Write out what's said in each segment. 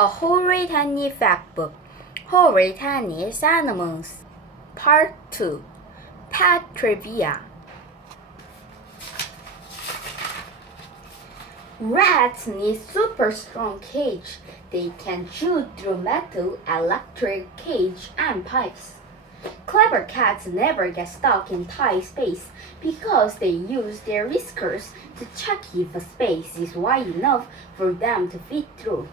A Horrid Tiny Factbook. Horrid Tiny Animals. Part 2. Pet Trivia. Rats need super strong cage. They can chew through metal, electric cage, and pipes. Clever cats never get stuck in tight space because they use their whiskers to check if a space is wide enough for them to fit through.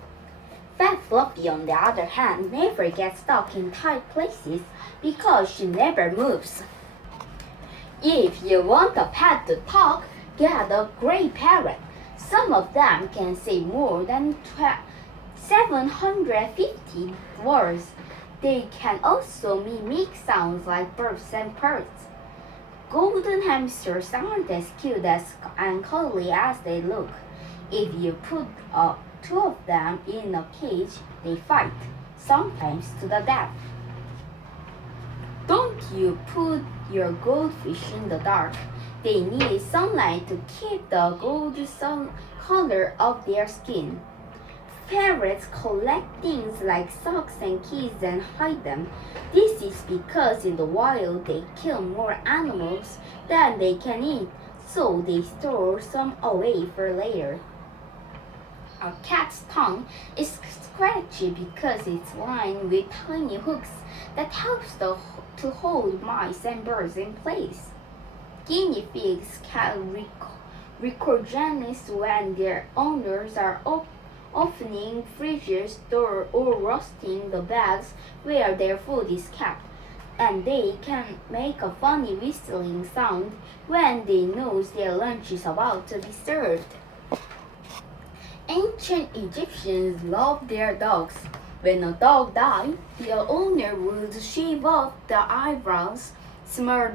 Fat Fluffy, on the other hand, never gets stuck in tight places because she never moves. If you want a pet to talk, get a gray parrot. Some of them can say more than 750 words. They can also mimic sounds like birds and birds. Golden hamsters aren't as cute and cuddly as they look. If you put two of them in a cage, they fight, sometimes to the death. Don't you put your goldfish in the dark. They need sunlight to keep the golden color of their skin. Parrots collect things like socks and keys and hide them. This is because in the wild they kill more animals than they can eat, so they store some away for later. A cat's tongue is scratchy because it's lined with tiny hooks that helps to hold mice and birds in place. Guinea pigs can record journeys when their owners are opening fridges door or roasting the bags where their food is kept, and they can make a funny whistling sound when they know their lunch is about to be served. Ancient Egyptians loved their dogs. When a dog died, the owner would shave off the eyebrows, smother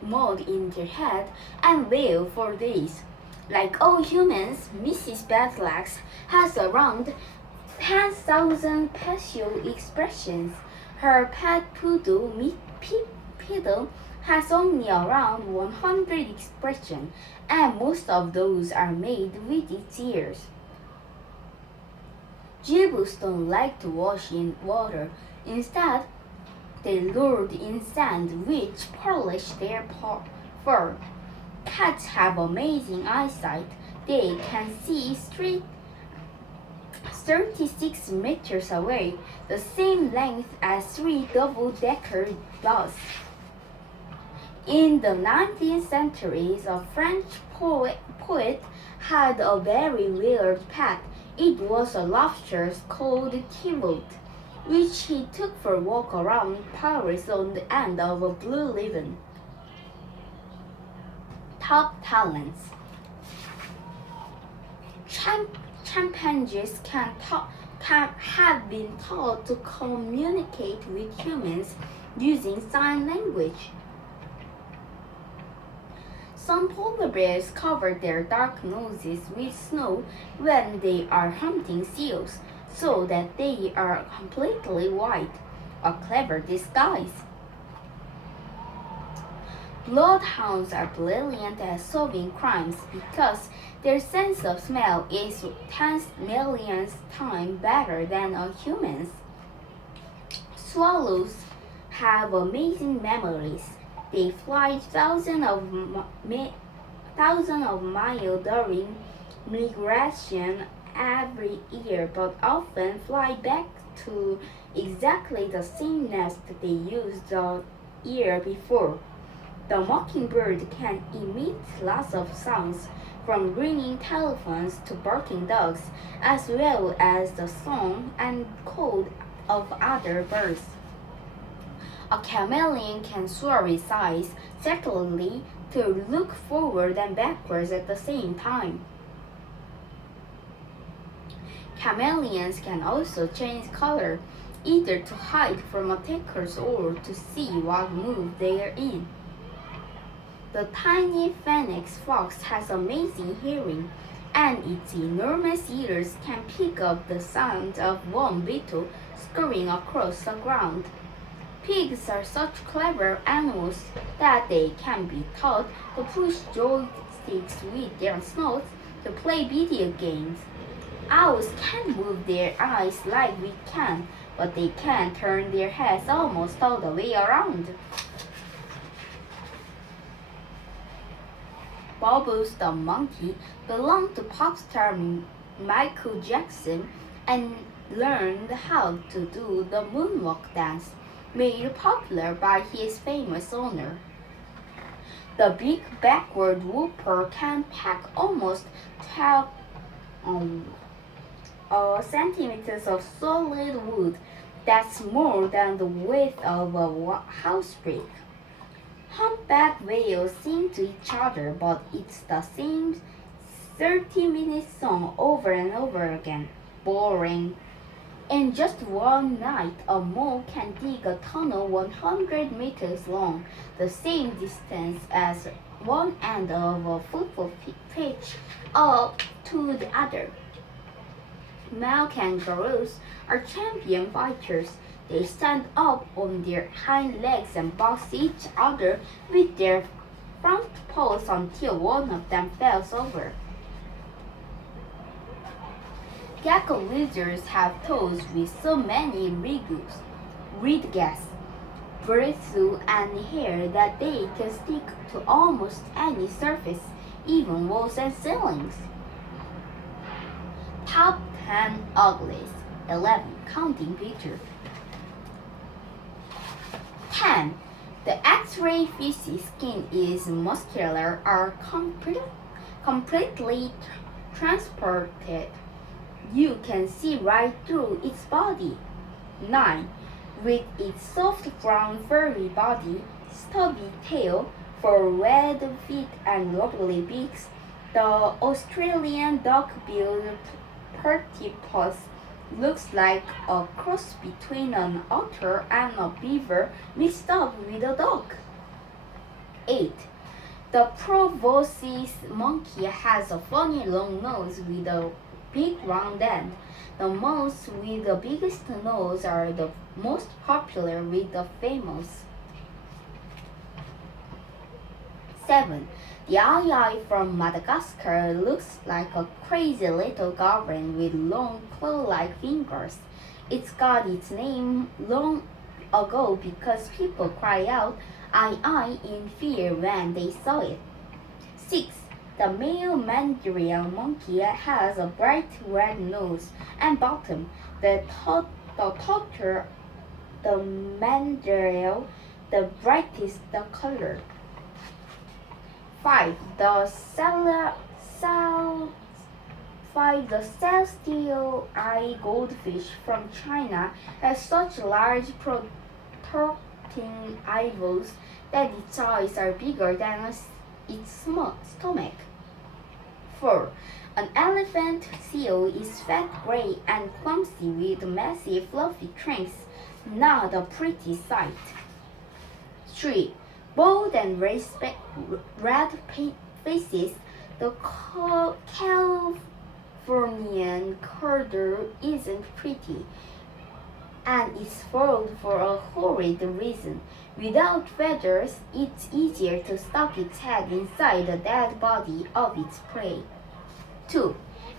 mud in their head, and wail for days. Like all humans, Mrs. Bedlegs has around 10,000 facial expressions. Her pet poodle, Piddle, has only around 100 expressions, and most of those are made with its ears. Gibbons don't like to wash in water. Instead, they lure in sand, which polish their fur. Cats have amazing eyesight. They can see 36 meters away, the same length as 3 double-decker bus. In the 19th century, a French poet had a very weird pet. It was a lobster called Kivote, which he took for a walk around Paris on the end of a blue ribbon. Top talents. Chimpanzees have been taught to communicate with humans using sign language. Some polar bears cover their dark noses with snow when they are hunting seals, so that they are completely white, a clever disguise. Bloodhounds are brilliant at solving crimes because their sense of smell is 10 millionth times better than a human's. Swallows have amazing memories. They fly thousands of miles during migration every year, but often fly back to exactly the same nest they used the year before. The mockingbird can emit lots of sounds, from ringing telephones to barking dogs, as well as the song and call of other birds. A chameleon can soar with size separately to look forward and backwards at the same time. Chameleons can also change color, either to hide from attackers or to see what mood they are in. The tiny phoenix fox has amazing hearing, and its enormous ears can pick up the sound of one beetle scurrying across the ground. Pigs are such clever animals that they can be taught to push joysticks with their snouts to play video games. Owls can move their eyes like we can, but they can turn their heads almost all the way around. Bubbles the monkey belonged to pop star Michael Jackson and learned how to do the moonwalk dance, made popular by his famous owner. The big backward whooper can pack almost 12 centimeters of solid wood. That's more than the width of a house brick. Humpback whales sing to each other, but it's the same 30-minute song over and over again. Boring. In just one night, a mole can dig a tunnel 100 meters long, the same distance as one end of a football pitch up to the other. Male kangaroos are champion fighters. They stand up on their hind legs and box each other with their front paws until one of them falls over. Gecko lizards have toes with so many ridges, bristles, and hair that they can stick to almost any surface, even walls and ceilings. Top 10 uglies. 11. Counting picture. 10. The X-ray fishy skin is muscular or completely transported. You can see right through its body. 9. With its soft brown furry body, stubby tail, four red feet and lovely beaks, the Australian duck-billed platypus looks like a cross between an otter and a beaver mixed up with a dog. 8. The proboscis monkey has a funny long nose with a big round end. The mouse with the biggest nose are the most popular with the famous. 7. The aye from Madagascar looks like a crazy little goblin with long claw-like fingers. It's got its name long ago because people cry out aye in fear when they saw it. 6. The male Mandarin monkey has a bright red nose and bottom. The taller the Mandarin, the brightest the color. 5. The celestial eye goldfish from China has such large protruding eyeballs that its eyes are bigger than its stomach. 4. An elephant seal is fat, gray, and clumsy with massive fluffy trunks, not a pretty sight. 3. Bold and red faces, the Californian corridor isn't pretty, and is foiled for a horrid reason. Without feathers, it's easier to stuff its head inside the dead body of its prey. 2.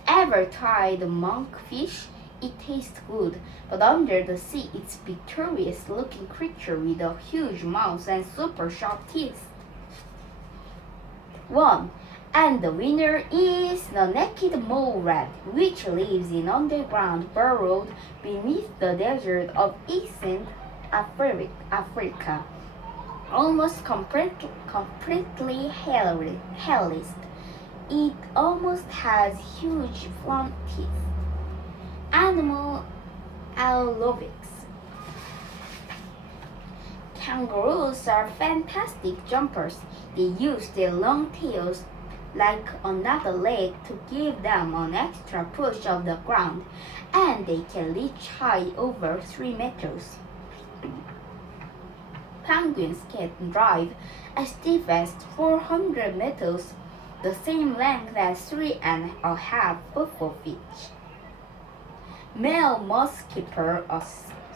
Ever tried monkfish? It tastes good, but under the sea it's a victorious-looking creature with a huge mouth and super sharp teeth. 1. And the winner is the naked mole rat, which lives in underground burrowed beneath the desert of Eastern Africa, almost completely hairless. It almost has huge front teeth. Animal aerobics. Kangaroos are fantastic jumpers. They use their long tails like another leg to give them an extra push off the ground, and they can reach high over 3 meters. Penguins can drive as deep as 400 meters, the same length as 3.5 football fish. Male muskeeper, a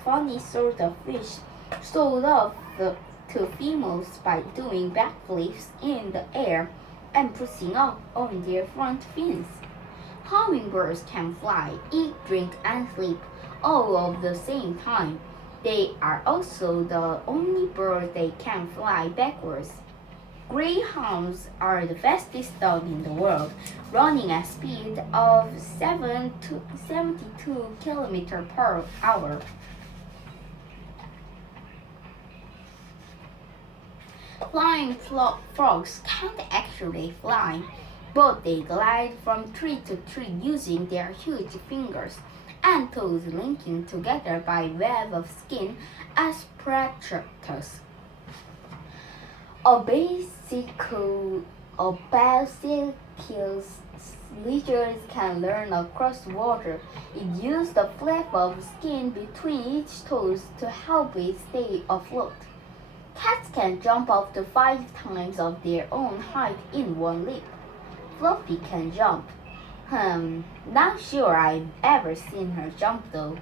funny sort of fish, sold off to females by doing backflips in the air and pushing up on their front fins. Hummingbirds can fly, eat, drink, and sleep all at the same time. They are also the only birds that can fly backwards. Greyhounds are the fastest dog in the world, running at a speed of 72 km per hour. Flying frogs can't actually fly, but they glide from tree to tree using their huge fingers and toes linking together by web of skin as apparatus. A bicycle lizard can learn across water. It uses the flap of skin between each toes to help it stay afloat. Cats can jump up to 5 times of their own height in one leap. Fluffy can jump. Not sure I've ever seen her jump though.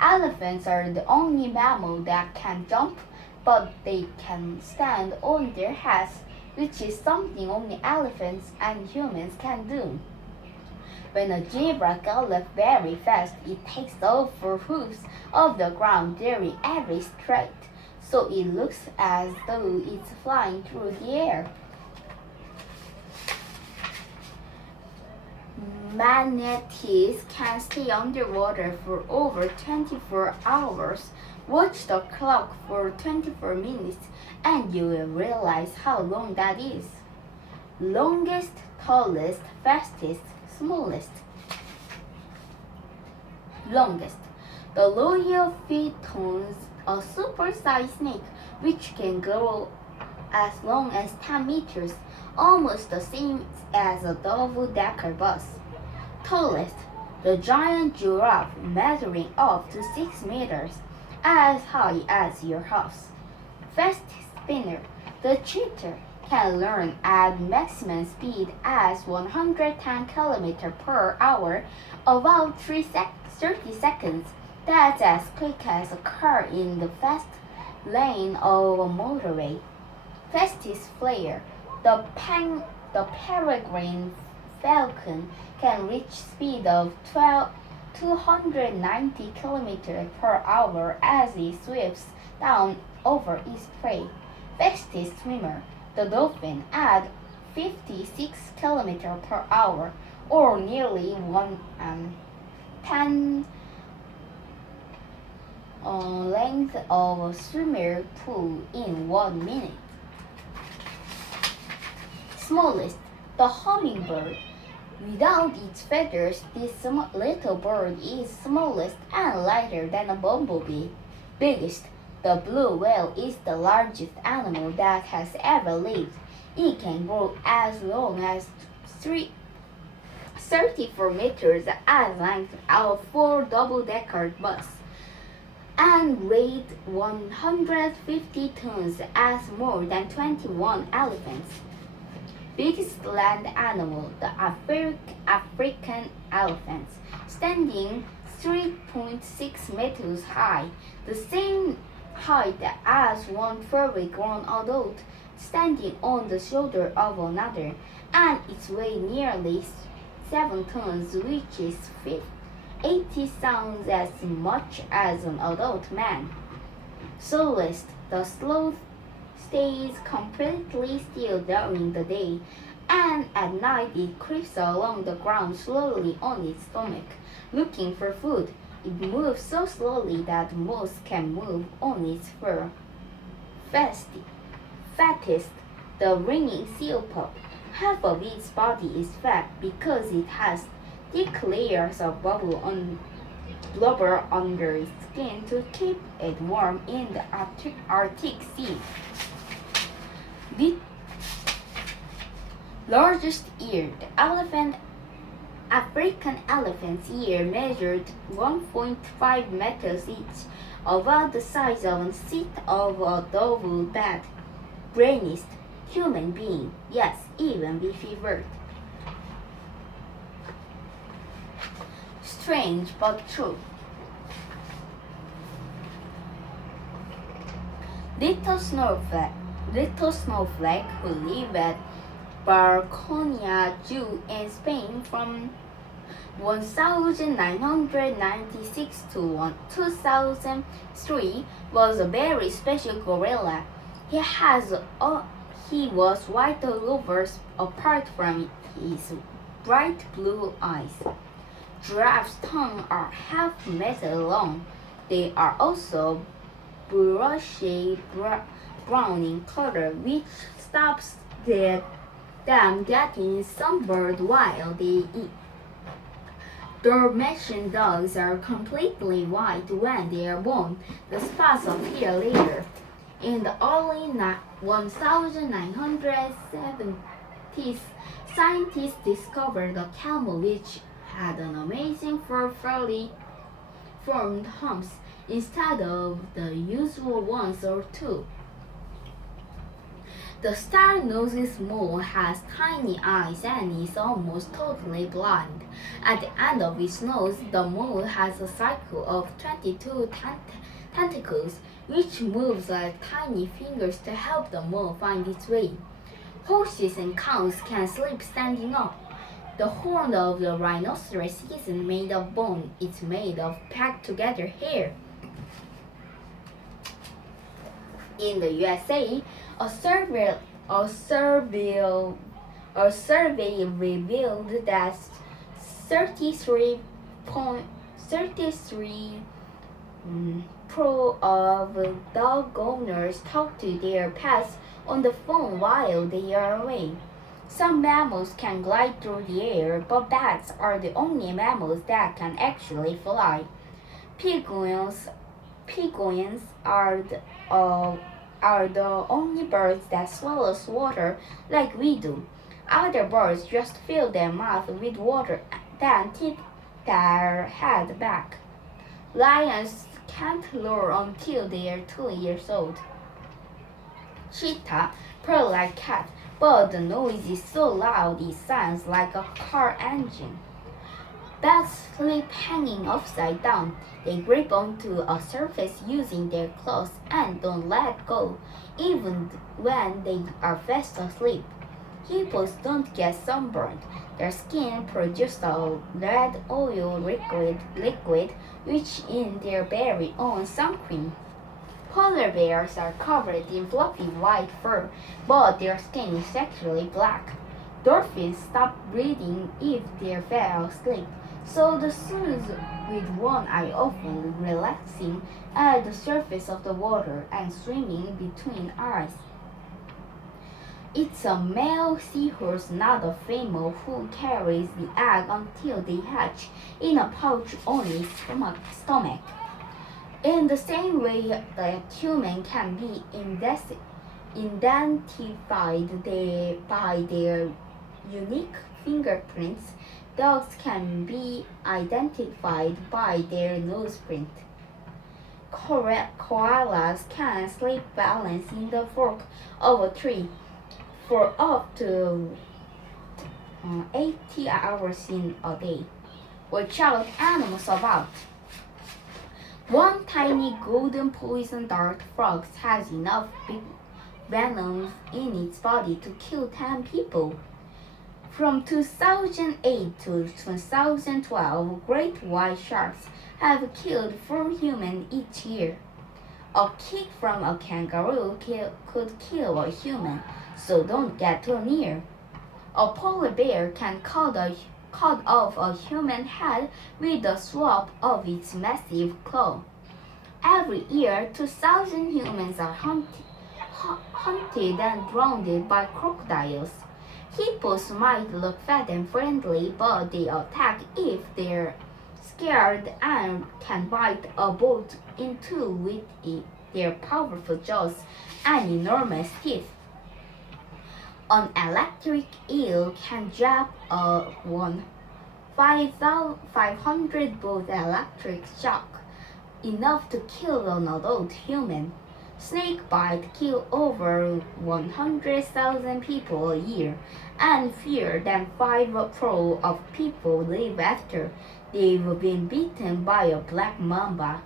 Elephants are the only mammal that can jump, but they can stand on their heads, which is something only elephants and humans can do. When a zebra gallops very fast, it takes off 4 hooves off the ground during every stride, so it looks as though it's flying through the air. Manatees can stay underwater for over 24 hours. Watch the clock for 24 minutes and you will realize how long that is. Longest, tallest, fastest, smallest. Longest. The loyal phytons, a super-sized snake which can grow as long as 10 meters, almost the same as a double-decker bus. Tallest. The giant giraffe measuring up to 6 meters, as high as your house. Fastest spinner. The cheetah can learn at maximum speed as 110 km per hour, about 30 seconds. That's as quick as a car in the fast lane of a motorway. Fastest flyer. The peregrine falcon can reach speed of 290 km per hour as it sweeps down over its prey. Fastest swimmer. The dolphin at 56 km per hour, or nearly 1/10 length of a swimming pool in 1 minute. Smallest. The hummingbird. Without its feathers, this little bird is smallest and lighter than a bumblebee. Biggest. The blue whale is the largest animal that has ever lived. It can grow as long as 34 meters at length of 4 double-decker bus and weighed 150 tons as more than 21 elephants. Biggest land animal, the African elephants, standing 3.6 meters high, the same height as one fully grown adult, standing on the shoulder of another, and its weight nearly 7 tons, which is 80 pounds as much as an adult man. Slowest, the sloth stays completely still during the day, and at night it creeps along the ground slowly on its stomach, looking for food. It moves so slowly that moths can move on its fur. Fattest, the ringing seal pup. Half of its body is fat because it has thick layers of blubber under its skin to keep it warm in the Arctic Sea. The largest ear. The African elephant's ear measured 1.5 meters each, about the size of a seat of a double bed. Brainiest. Human being. Yes, even beefy bird. Strange but true. Little snowflake who live at Barconia Zoo in Spain from 1996 to 2003 was a very special gorilla. He was white all over apart from his bright blue eyes. Giraffes' tongues are half meter long. They are also brushy brown in color, which stops them getting sunburned while they eat. Dalmatian dogs are completely white when they are born. The spots appear later. In the early 1970s, scientists discovered a camel which had an amazing fully formed humps instead of the usual ones or two. The star-nosed mole has tiny eyes and is almost totally blind. At the end of its nose, the mole has a circle of 22 tentacles, which moves like tiny fingers to help the mole find its way. Horses and cows can sleep standing up. The horn of the rhinoceros isn't made of bone, it's made of packed together hair. In the USA, a survey revealed that 33 of dog owners talk to their pets on the phone while they are away. Some mammals can glide through the air, but bats are the only mammals that can actually fly. Penguins are the only birds that swallows water like we do. Other birds just fill their mouth with water, then tip their head back. Lions can't roar until they are 2 years old. Cheetah purr like cat, but the noise is so loud it sounds like a car engine. Bats sleep hanging upside down. They grip onto a surface using their claws and don't let go, even when they are fast asleep. Hippos don't get sunburned. Their skin produces a red oil liquid which in their very own sun cream. Polar bears are covered in fluffy white fur, but their skin is actually black. Dolphins stop breathing if they fall asleep, so the swimmers with one eye open, relaxing at the surface of the water and swimming between eyes. It's a male seahorse, not a female, who carries the egg until they hatch in a pouch on its stomach. In the same way that humans can be identified by their unique fingerprints, dogs can be identified by their noseprint. Koalas can sleep balanced in the fork of a tree for up to 80 hours in a day. Watch out, animals about! One tiny golden poison dart frog has enough venom in its body to kill 10 people. From 2008 to 2012, great white sharks have killed 4 humans each year. A kick from a kangaroo could kill a human, so don't get too near. A polar bear can cut off a human head with the swap of its massive claw. Every year, 2,000 humans are hunted and drowned by crocodiles. Hippos might look fat and friendly, but they attack if they're scared and can bite a boat in two with their powerful jaws and enormous teeth. An electric eel can drop a 500-volt electric shock, enough to kill an adult human. Snake bites kill over 100,000 people a year, and fewer than 5% of people live after they've been bitten by a black mamba.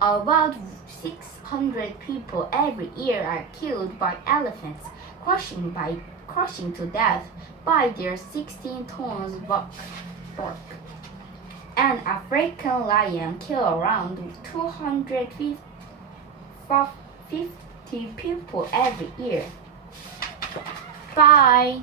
About 600 people every year are killed by elephants, crushing to death by their 16 tons bark. An African lion kills around 250 people every year. Bye.